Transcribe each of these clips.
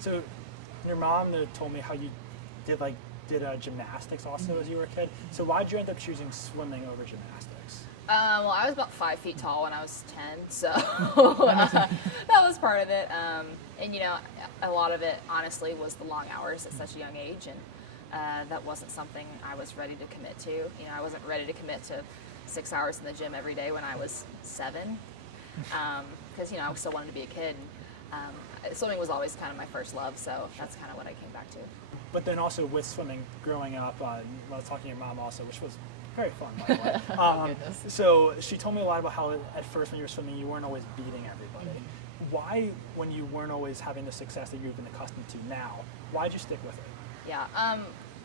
So your mom told me how you did gymnastics also as you were a kid. So why did you end up choosing swimming over gymnastics? Well, I was about 5 feet tall when I was 10, so that was part of it. And a lot of it, honestly, was the long hours at such a young age, and that wasn't something I was ready to commit to. I wasn't ready to commit to 6 hours in the gym every day when I was 7, because I still wanted to be a kid. Swimming was always kind of my first love, so that's kind of what I came back to. But then also with swimming, growing up, I was talking to your mom also, which was very fun, by the way. So she told me a lot about how at first when you were swimming, you weren't always beating everybody. Why, when you weren't always having the success that you've been accustomed to now, why'd you stick with it? Yeah,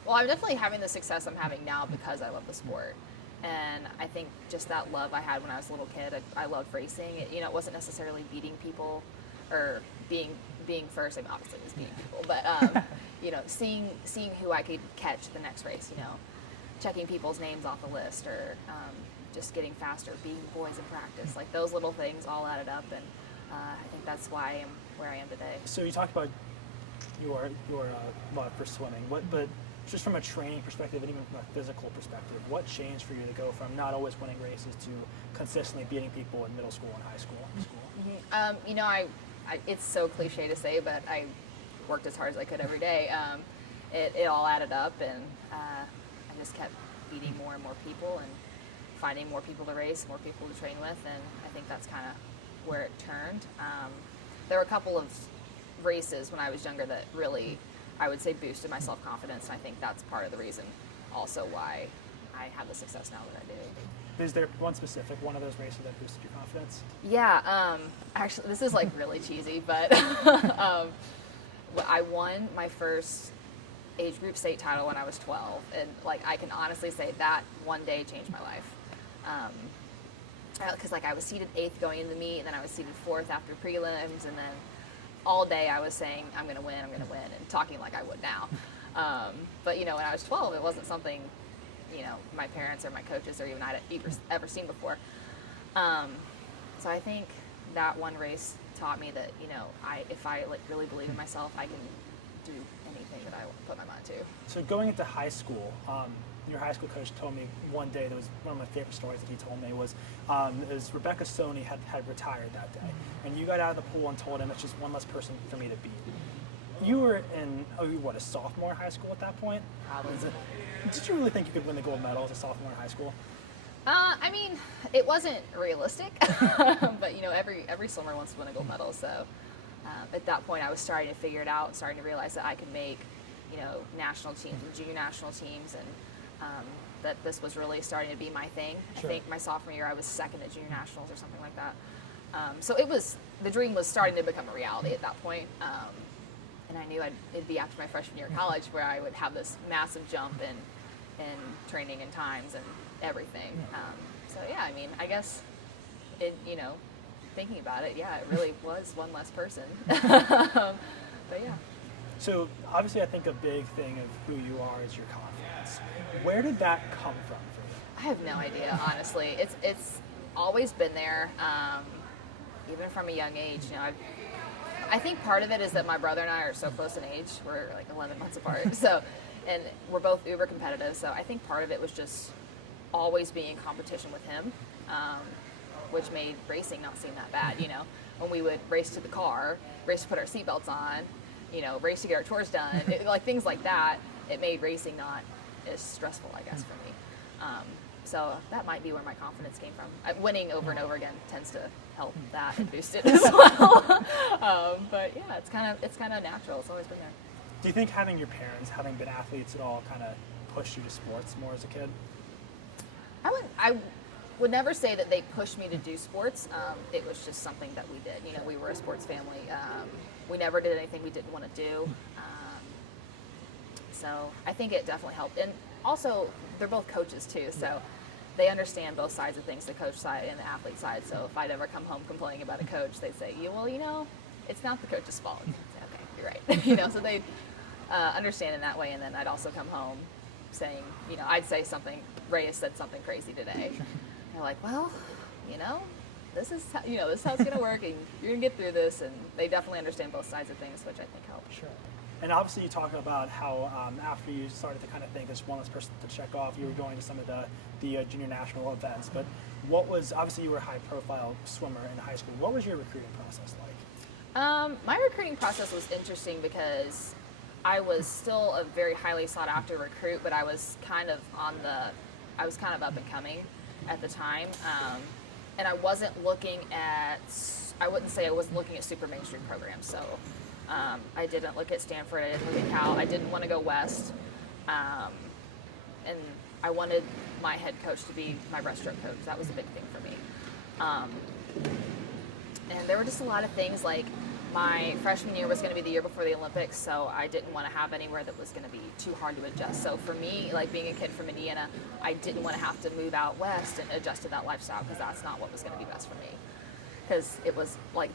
well, I'm definitely having the success I'm having now because I love the sport. And I think just that love I had when I was a little kid, I loved racing. It wasn't necessarily beating people or being first. I mean, obviously it was beating people, but seeing who I could catch the next race, checking people's names off the list, or just getting faster, beating boys in practice, like those little things all added up, and I think that's why I am where I am today. So you talked about your love for swimming, but just from a training perspective and even from a physical perspective, what changed for you to go from not always winning races to consistently beating people in middle school and high school? It's so cliche to say, but I worked as hard as I could every day. It all added up, and I just kept beating more and more people and finding more people to race, more people to train with, and I think that's kind of where it turned. There were a couple of races when I was younger that really, I would say, boosted my self-confidence, and I think that's part of the reason also why I have the success now that I do. Is there one specific one of those races that boosted your confidence? Yeah, actually, this is like really cheesy, but I won my first age group state title when I was 12, and I can honestly say that one day changed my life. Because I was seeded 8th going into the meet, and then I was seeded 4th after prelims, and then all day I was saying, I'm going to win, and talking like I would now. But when I was 12, it wasn't something my parents or my coaches or even I'd ever seen before. So I think that one race taught me that if I really believe in myself, I can do anything that I put my mind to. So going into high school, your high school coach told me one day, that was one of my favorite stories that he told me, was Rebecca Stoney had retired that day, and you got out of the pool and told him, it's just one less person for me to beat. You were in, a sophomore in high school at that point? Probably. Did you really think you could win the gold medal as a sophomore in high school? I mean, it wasn't realistic, but every swimmer wants to win a gold medal. So at that point, I was starting to figure it out, starting to realize that I could make national teams and junior national teams, and that this was really starting to be my thing. Sure. I think my sophomore year, I was 2nd at junior nationals or something like that. So the dream was starting to become a reality at that point. And I knew it'd be after my freshman year of college where I would have this massive jump in training and times and everything. So yeah, I mean, I guess thinking about it, yeah, it really was one less person. But yeah. So obviously I think a big thing of who you are is your confidence. Where did that come from for you? I have no idea, honestly. It's always been there, even from a young age. I think part of it is that my brother and I are so close in age. We're like 11 months apart. So, and we're both uber competitive. So I think part of it was just always being in competition with him, which made racing not seem that bad. When we would race to the car, race to put our seatbelts on, race to get our chores done, things like that, it made racing not as stressful, I guess, for me. So that might be where my confidence came from. Winning over and over again tends to help that and boost it as well. But yeah, it's kind of natural. It's always been there. Do you think having your parents, having been athletes at all, kind of pushed you to sports more as a kid? I would never say that they pushed me to do sports. It was just something that we did. We were a sports family. We never did anything we didn't want to do. So I think it definitely helped. And also, they're both coaches too, so they understand both sides of things, the coach side and the athlete side. So if I'd ever come home complaining about a coach, they'd say, it's not the coach's fault. I'd say, okay, you're right. So they'd understand in that way. And then I'd also come home saying, I'd say something, Reyes said something crazy today. They're like, well, this is how, this is how it's going to work, and you're going to get through this. And they definitely understand both sides of things, which I think helps. Sure. And obviously, you talk about how after you started to kind of think this one less person to check off, you were going to some of the junior national events. But what was, obviously you were a high-profile swimmer in high school. What was your recruiting process like? My recruiting process was interesting because I was still a very highly sought-after recruit, but I was kind of up and coming at the time. And I wasn't looking at, I wouldn't say I wasn't looking at super mainstream programs. So I didn't look at Stanford, I didn't look at Cal, I didn't want to go West. And I wanted my head coach to be my breaststroke coach. That was a big thing for me. And there were just a lot of things, like my freshman year was going to be the year before the Olympics, so I didn't want to have anywhere that was going to be too hard to adjust. So for me, like being a kid from Indiana, I didn't want to have to move out west and adjust to that lifestyle, because that's not what was going to be best for me. Because it was like,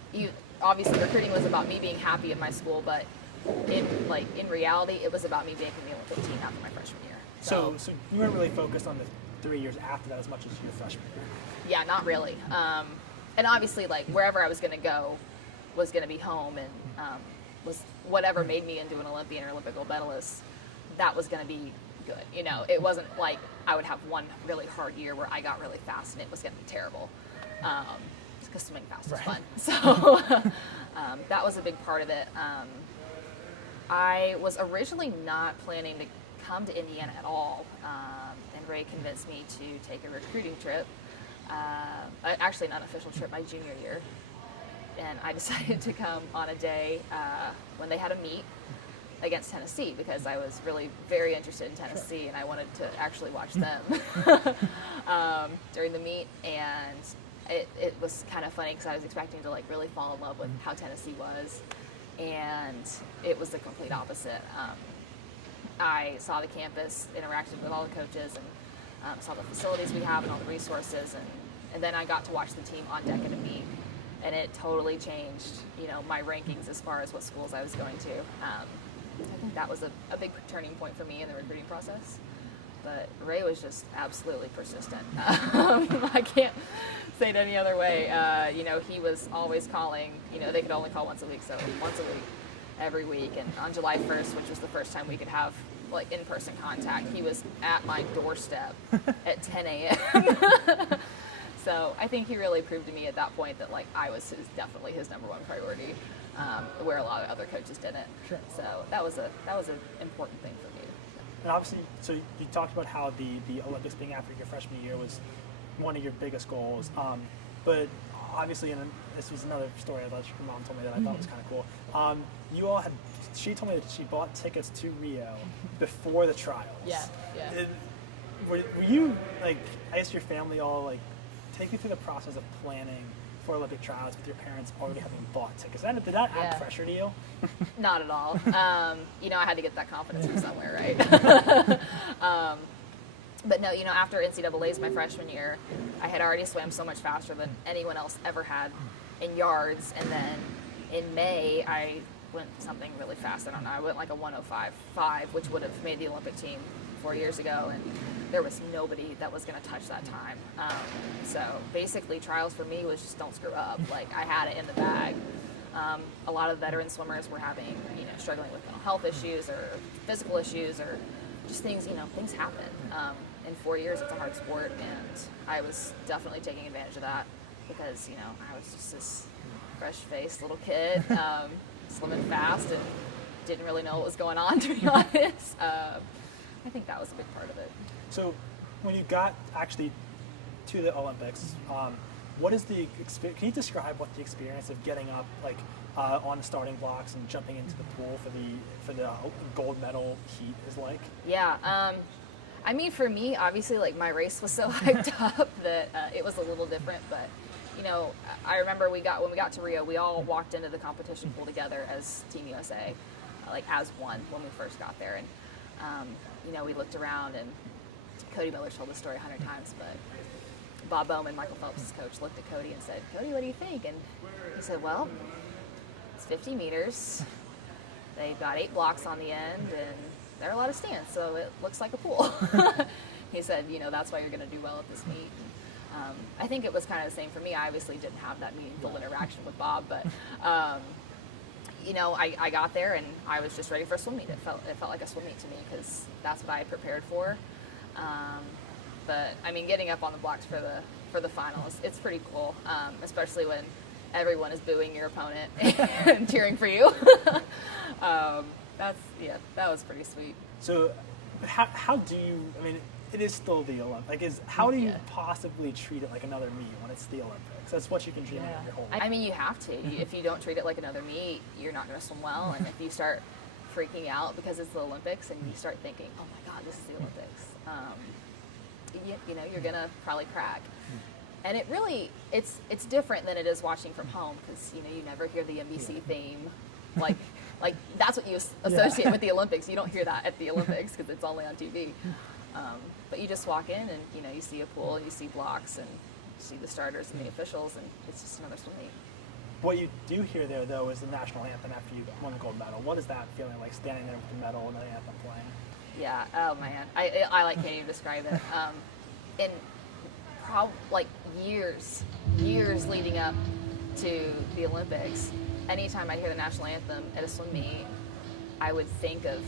obviously recruiting was about me being happy at my school, but in reality, it was about me making the Olympic team after my freshman year. So you weren't really focused on the 3 years after that as much as your freshman year? Yeah, not really. And obviously, like, wherever I was going to go was going to be home, and was whatever made me into an Olympian or Olympic gold medalist, that was going to be good. It wasn't like I would have one really hard year where I got really fast and it was going to be terrible. Because swimming fast is fun. So that was a big part of it. I was originally not planning to come to Indiana at all, and Ray convinced me to take a recruiting trip, actually an unofficial trip my junior year, and I decided to come on a day when they had a meet against Tennessee, because I was really very interested in Tennessee, and I wanted to actually watch them during the meet. And it was kind of funny because I was expecting to like really fall in love with how Tennessee was, and it was the complete opposite. I saw the campus, interacted with all the coaches, and saw the facilities we have and all the resources, and then I got to watch the team on deck at a meet, and it totally changed, my rankings as far as what schools I was going to. I think that was a big turning point for me in the recruiting process. But Ray was just absolutely persistent. I can't say it any other way. He was always calling. They could only call once a week, so once a week, every week. And on July 1st, which was the first time we could have like in-person contact, he was at my doorstep at 10 a.m. So I think he really proved to me at that point that like I was definitely his number one priority, where a lot of other coaches didn't. Sure. So that was an important thing for me. And obviously, so you talked about how the Olympics being after your freshman year was one of your biggest goals. But obviously, and this was another story that your mom told me that I thought was kind of cool. She told me that she bought tickets to Rio before the trials. Yeah. Were you, like, I guess your family all, like, take you through the process of planning for Olympic trials with your parents already having bought tickets? Did that add pressure to you? Not at all. I had to get that confidence from somewhere, right? But no, after NCAA's my freshman year, I had already swam so much faster than anyone else ever had in yards. And then in May, I went something really fast. I don't know. I went like a 105.5, which would have made the Olympic team 4 years ago. And there was nobody that was going to touch that time. So basically, trials for me was just don't screw up. Like, I had it in the bag. A lot of veteran swimmers were having, struggling with mental health issues or physical issues or just things, things happen. In 4 years, it's a hard sport, and I was definitely taking advantage of that because, I was just this fresh-faced little kid, swimming fast and didn't really know what was going on, to be honest. I think that was a big part of it. So when you got actually to the Olympics, what is the experience? Can you describe what the experience of getting up like on the starting blocks and jumping into the pool for the gold medal heat is like? Yeah. For me, obviously, like my race was so hyped up that it was a little different. But I remember when we got to Rio, we all walked into the competition pool together as Team USA, like as one when we first got there, and we looked around and Cody Miller's told the story 100 times, but Bob Bowman, Michael Phelps' coach, looked at Cody and said, "Cody, what do you think?" And he said, "Well, it's 50 meters. They've got 8 blocks on the end, and there are a lot of stands, so it looks like a pool." He said, "That's why you're going to do well at this meet." I think it was kind of the same for me. I obviously didn't have that meaningful interaction with Bob, but I got there and I was just ready for a swim meet. It felt like a swim meet to me because that's what I had prepared for. But I mean, getting up on the blocks for the finals, it's pretty cool, especially when everyone is booing your opponent and cheering for you. That was pretty sweet. So, how do you? I mean, it is still the Olympics. How do you possibly treat it like another meet when it's the Olympics? That's what you can dream of your whole life. I mean, you have to. If you don't treat it like another meet, you're not going to swim well. And if you start freaking out because it's the Olympics and you start thinking, oh my God, this is the Olympics, you're going to probably crack. And it really, it's different than it is watching from home because, you never hear the NBC theme. Like that's what you associate with the Olympics. You don't hear that at the Olympics because it's only on TV. But you just walk in and, you see a pool and you see blocks and you see the starters and the officials and it's just another swim meet. What you do hear there, though, is the national anthem after you won the gold medal. What is that feeling like, standing there with the medal and the anthem playing? Yeah, oh man, I can't even describe it. In years leading up to the Olympics, anytime I hear the national anthem at a swim meet, I would think of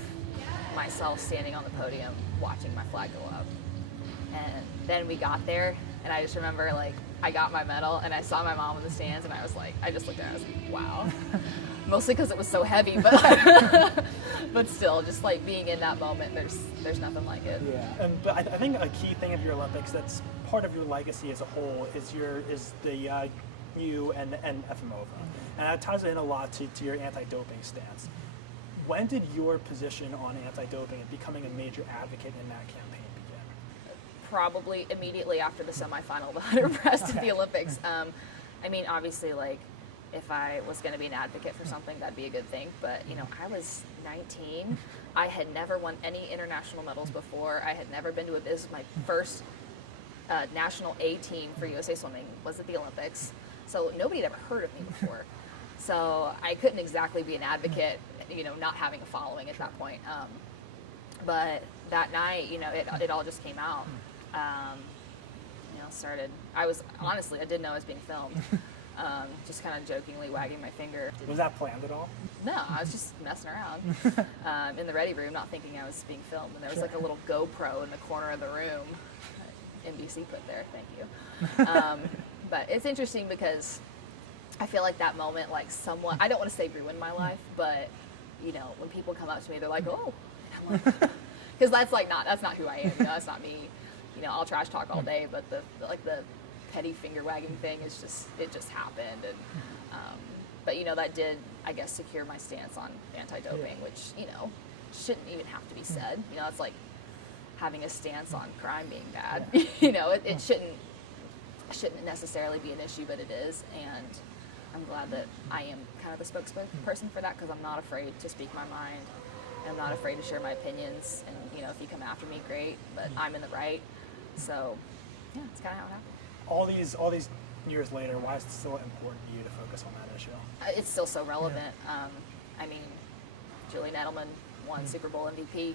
myself standing on the podium watching my flag go up. And then we got there, and I just remember I got my medal and I saw my mom in the stands and I just looked at her and I was like, wow. Mostly because it was so heavy, but still, just being in that moment, there's nothing like it. Yeah, but I think a key thing of your Olympics that's part of your legacy as a whole is the you and Efimova, and that ties in a lot to your anti-doping stance. When did your position on anti-doping and becoming a major advocate in that campaign begin? Probably immediately after the semifinal, the 100 breast at the Olympics. I mean, obviously, if I was going to be an advocate for something, that'd be a good thing. But, I was 19. I had never won any international medals before. I had never been to this was my first national A team for USA Swimming was at the Olympics. So nobody had ever heard of me before. So I couldn't exactly be an advocate, not having a following at that point. But that night, it all just came out. I didn't know I was being filmed. Just kind of jokingly wagging my finger. Was that planned at all? No, I was just messing around in the ready room, not thinking I was being filmed. And there was a little GoPro in the corner of the room. NBC put there, thank you. But it's interesting because I feel like that moment, somewhat, I don't want to say ruined my life, but, when people come up to me, they're like, oh, and I'm like, because that's not who I am, that's not me. I'll trash talk all day, but the petty finger wagging thing is it just happened. And, but, that did, I guess, secure my stance on anti-doping, which, shouldn't even have to be said. It's like having a stance on crime being bad. It shouldn't necessarily be an issue, but it is. And I'm glad that I am kind of the spokesperson for that because I'm not afraid to speak my mind. And I'm not afraid to share my opinions. And, if you come after me, great, but I'm in the right. So, yeah, it's kind of how it happened. All these years later, why is it still important to you to focus on that issue? It's still so relevant. I mean, Julian Edelman won Super Bowl MVP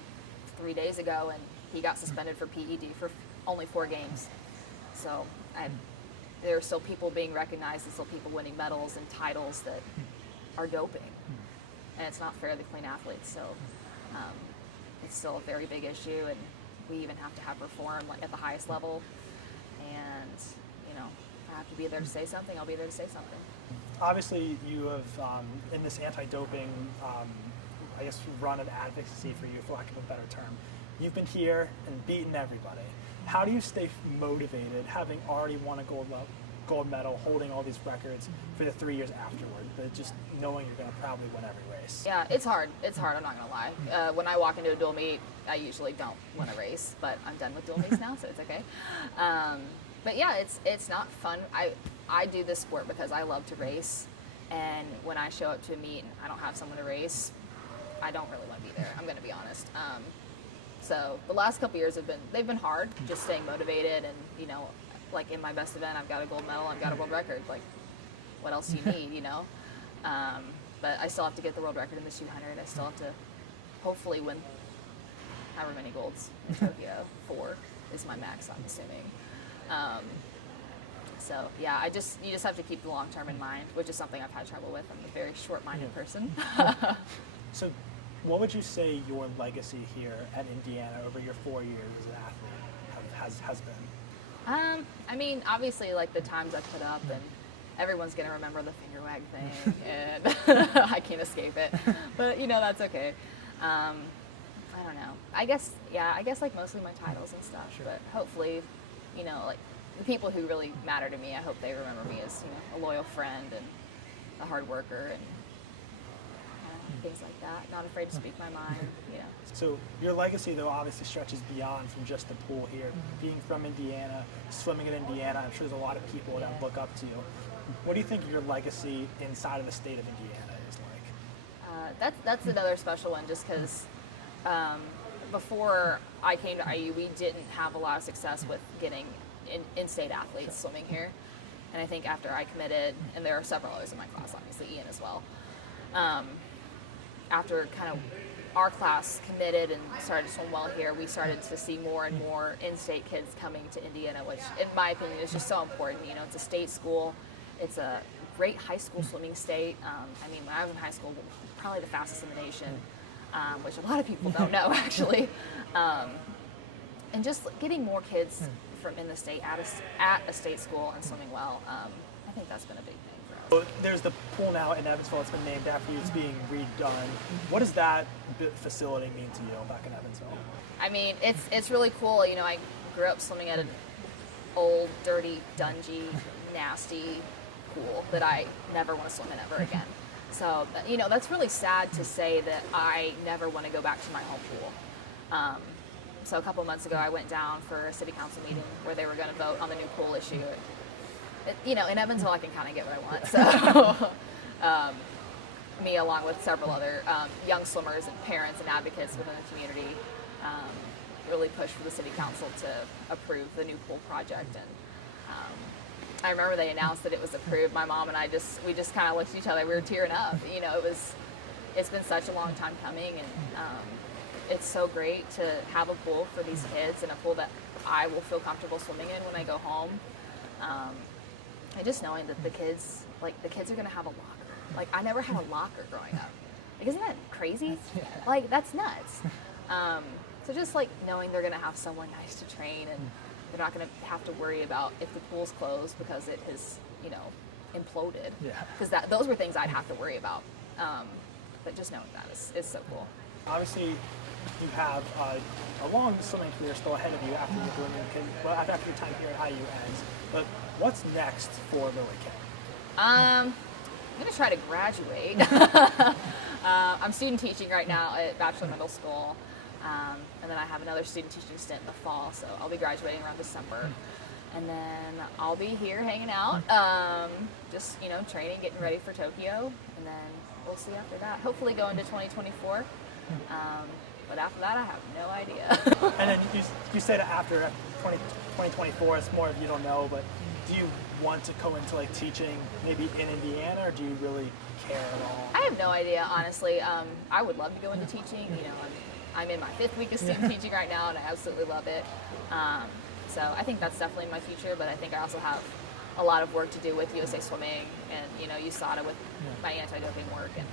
3 days ago, and he got suspended for PED for only 4 games. So there are still people being recognized and still people winning medals and titles that are doping. And it's not fair to clean athletes. So it's still a very big issue, and we even have to have reform at the highest level. And, if I have to be there to say something, I'll be there to say something. Obviously, you have, in this anti-doping, run of advocacy for you, for lack of a better term, you've been here and beaten everybody. How do you stay motivated, having already won a gold medal, holding all these records for the 3 years afterward, but just knowing you're going to probably win every race? Yeah, it's hard. It's hard, I'm not going to lie. When I walk into a dual meet, I usually don't win a race, but I'm done with dual meets now, so it's okay. But yeah, it's not fun. I do this sport because I love to race, and when I show up to a meet and I don't have someone to race, I don't really want to be there, I'm going to be honest. So the last couple years they've been hard, just staying motivated, and in my best event, I've got a gold medal, I've got a world record. What else do you need, But I still have to get the world record in the 200. I still have to hopefully win however many golds in Tokyo. 4 is my max, I'm assuming. So yeah, you just have to keep the long term in mind, which is something I've had trouble with. I'm a very short-minded person. So what would you say your legacy here at Indiana over your 4 years as an athlete has been? I mean, obviously, like the times I put up, and everyone's gonna remember the finger wag thing, and I can't escape it. But that's okay. I don't know. I guess like mostly my titles and stuff. Sure. But hopefully, like the people who really matter to me, I hope they remember me as a loyal friend and a hard worker and things like that. Not afraid to speak my mind. So your legacy, though, obviously stretches beyond from just the pool here. Being from Indiana, swimming in Indiana, I'm sure there's a lot of people that look up to you. What do you think your legacy inside of the state of Indiana is like? That's another special one, just because before I came to IU, we didn't have a lot of success with getting in-state athletes swimming here. And I think after I committed, and there are several others in my class, obviously Ian as well, after kind of our class committed and started to swim well here, we started to see more and more in-state kids coming to Indiana, which in my opinion is just so important. It's a state school. It's a great high school swimming state. I mean, when I was in high school, probably the fastest in the nation, which a lot of people don't know actually. And just getting more kids from in the state at a state school and swimming well, I think that's been a big thing for us. So there's the pool now in Evansville. It's been named after you. It's being redone. What does that facility mean to you back in Evansville? I mean, it's really cool. I grew up swimming at an old, dirty, dungy, nasty pool that I never want to swim in ever again. So, that's really sad to say that I never want to go back to my home pool. So a couple months ago, I went down for a city council meeting where they were going to vote on the new pool issue. In Evansville, I can kind of get what I want. So, me, along with several other young swimmers and parents and advocates within the community, really pushed for the city council to approve the new pool project. And I remember they announced that it was approved. My mom and I we just kind of looked at each other. We were tearing up. It's been such a long time coming, and it's so great to have a pool for these kids and a pool that I will feel comfortable swimming in when I go home. And just knowing that the kids are going to have a locker. Like, I never had a locker growing up. Like, isn't that crazy? Like, that's nuts. So just like knowing they're going to have somewhere nice to train, and they're not going to have to worry about if the pool's closed because it has, imploded. Yeah. Because those were things I'd have to worry about. But just knowing that is so cool. Obviously, you have a long swimming career still ahead of you after after your time here at IU ends. But what's next for Lilly Kim? I'm going to try to graduate. I'm student teaching right now at Bachelor Middle School. And then I have another student teaching stint in the fall, so I'll be graduating around December. And then I'll be here hanging out, just, training, getting ready for Tokyo. And then we'll see after that. Hopefully go into 2024. But after that, I have no idea. And then you said after 2024, it's more of you don't know, but do you want to go into like teaching maybe in Indiana, or do you really care at all? I have no idea, honestly. I would love to go into teaching. I'm in my 5th week of student teaching right now, and I absolutely love it. So I think that's definitely my future, but I think I also have a lot of work to do with USA Swimming and, USADA with my anti-doping work and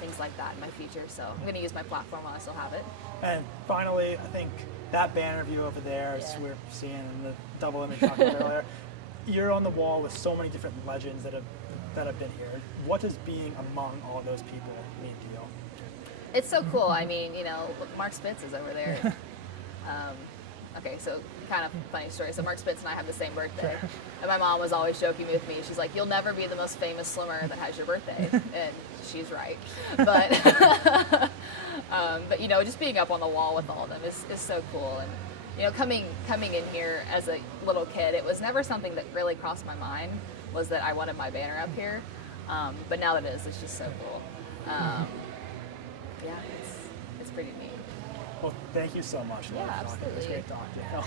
things like that in my future. So I'm going to use my platform while I still have it. And finally, I think that banner view over there, as we're seeing in the double image talking about earlier, you're on the wall with so many different legends that have been here. What does being among all those people mean to you? It's so cool. I mean, Mark Spitz is over there. Okay, so kind of funny story. So Mark Spitz and I have the same birthday. And my mom was always joking with me. She's like, you'll never be the most famous swimmer that has your birthday. And she's right. But, just being up on the wall with all of them is so cool. And, coming in here as a little kid, it was never something that really crossed my mind, was that I wanted my banner up here. But now that it is, it's just so cool. Yeah, it's pretty neat. Well, thank you so much. Yeah, absolutely. It was great talking to you.